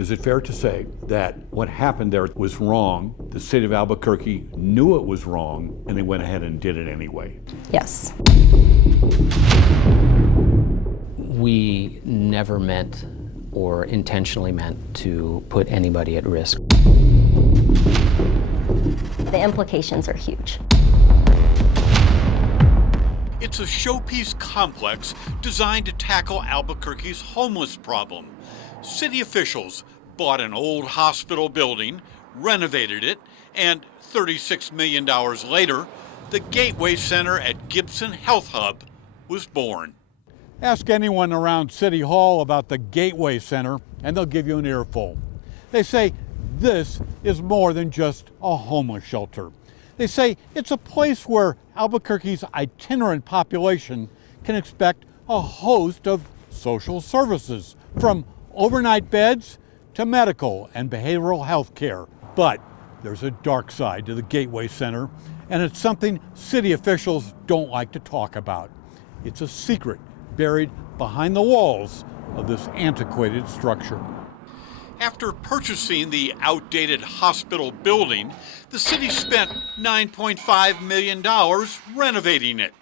Is it fair to say that what happened there was wrong, the city of Albuquerque knew it was wrong, and they went ahead and did it anyway? Yes. We never meant or intentionally meant to put anybody at risk. The implications are huge. It's a showpiece complex designed to tackle Albuquerque's homeless problem. City officials bought an old hospital building, renovated it, and $36 million later, the Gateway Center at Gibson Health Hub was born. Ask anyone around City Hall about the Gateway Center, and they'll give you an earful. They say this is more than just a homeless shelter. They say it's a place where Albuquerque's itinerant population can expect a host of social services, from overnight beds to medical and behavioral health care. But there's a dark side to the Gateway Center, and it's something city officials don't like to talk about. It's a secret buried behind the walls of this antiquated structure. After purchasing the outdated hospital building, the city spent $9.5 million renovating it.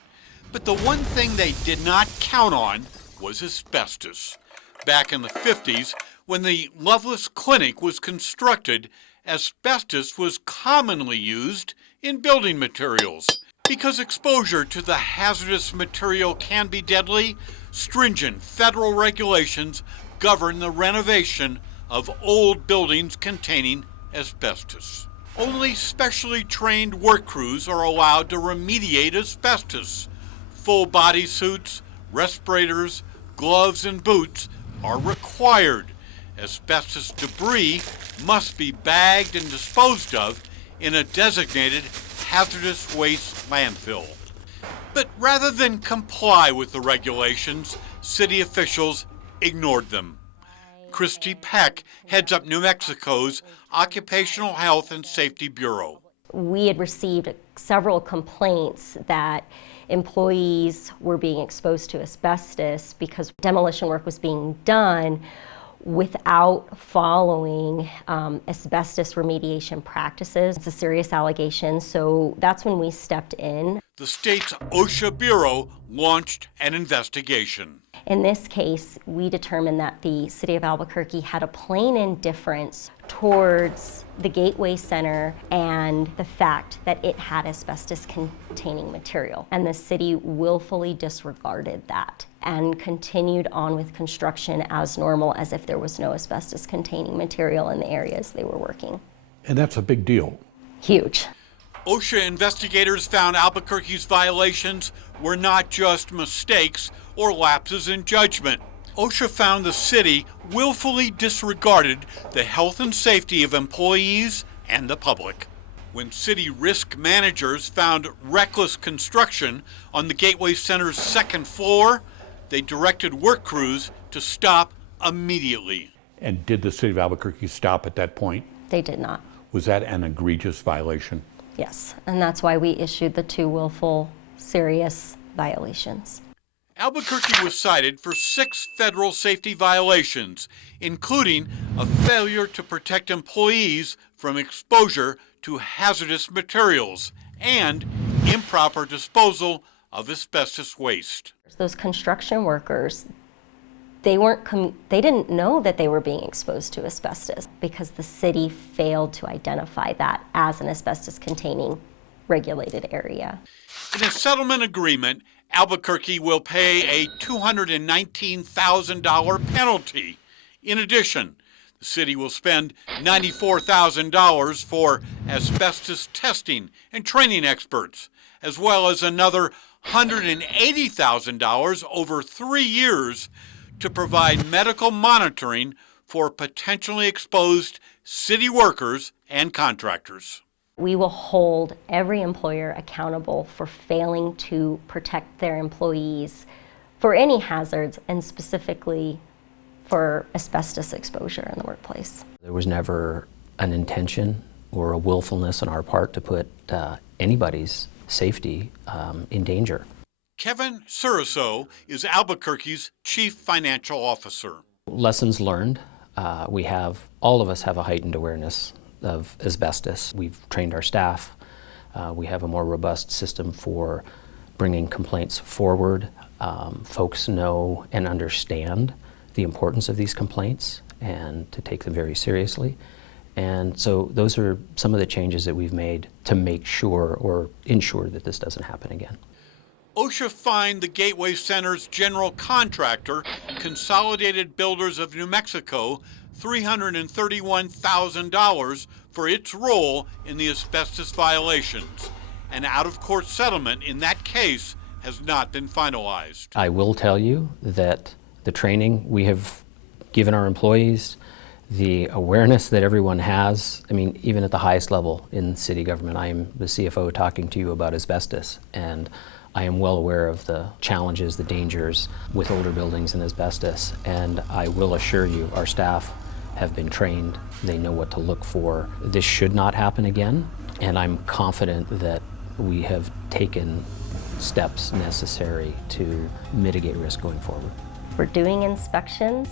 But the one thing they did not count on was asbestos. Back in the 50s, when the Loveless Clinic was constructed, asbestos was commonly used in building materials. Because exposure to the hazardous material can be deadly, stringent federal regulations govern the renovation of old buildings containing asbestos. Only specially trained work crews are allowed to remediate asbestos. Full body suits, respirators, gloves, and boots are required. Asbestos debris must be bagged and disposed of in a designated hazardous waste landfill. But rather than comply with the regulations, city officials ignored them. Christy Peck heads up New Mexico's Occupational Health and Safety Bureau. We had received several complaints that employees were being exposed to asbestos because demolition work was being done without following asbestos remediation practices. It's a serious allegation, so that's when we stepped in. The state's OSHA Bureau launched an investigation. In this case, we determined that the city of Albuquerque had a plain indifference towards the Gateway Center and the fact that it had asbestos-containing material. And the city willfully disregarded that and continued on with construction as normal, as if there was no asbestos-containing material in the areas they were working. And that's a big deal. Huge. OSHA investigators found Albuquerque's violations were not just mistakes or lapses in judgment. OSHA found the city willfully disregarded the health and safety of employees and the public. When city risk managers found reckless construction on the Gateway Center's second floor, they directed work crews to stop immediately. And did the city of Albuquerque stop at that point? They did not. Was that an egregious violation? Yes, and that's why we issued the 2 willful, serious violations. Albuquerque was cited for 6 federal safety violations, including a failure to protect employees from exposure to hazardous materials and improper disposal of asbestos waste. Those construction workers, they didn't know that they were being exposed to asbestos because the city failed to identify that as an asbestos-containing regulated area. In a settlement agreement, Albuquerque will pay a $219,000 penalty. In addition, the city will spend $94,000 for asbestos testing and training experts, as well as another $180,000 over 3 years to provide medical monitoring for potentially exposed city workers and contractors. We will hold every employer accountable for failing to protect their employees for any hazards, and specifically for asbestos exposure in the workplace. There was never an intention or a willfulness on our part to put anybody's safety in danger. Kevin Suriso is Albuquerque's chief financial officer. Lessons learned all of us have a heightened awareness of asbestos. We've trained our staff. We have a more robust system for bringing complaints forward. Folks know and understand the importance of these complaints and to take them very seriously. And so those are some of the changes that we've made to make sure or ensure that this doesn't happen again. OSHA fined the Gateway Center's general contractor, Consolidated Builders of New Mexico, $331,000 for its role in the asbestos violations. An out-of-court settlement in that case has not been finalized. I will tell you that the training we have given our employees, the awareness that everyone has, I mean, even at the highest level in city government, I am the CFO talking to you about asbestos, and I am well aware of the challenges, the dangers with older buildings and asbestos, and I will assure you our staff have been trained. They know what to look for. This should not happen again, and I'm confident that we have taken steps necessary to mitigate risk going forward. We're doing inspections,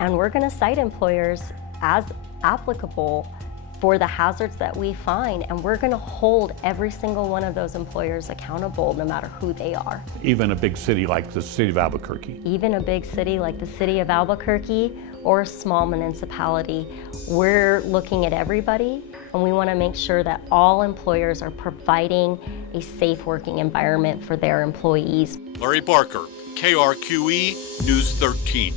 and we're going to cite employers as applicable for the hazards that we find, and we're going to hold every single one of those employers accountable no matter who they are. Even a big city like the city of Albuquerque. Even a big city like the city of Albuquerque or a small municipality, we're looking at everybody, and we want to make sure that all employers are providing a safe working environment for their employees. Larry Barker, KRQE News 13.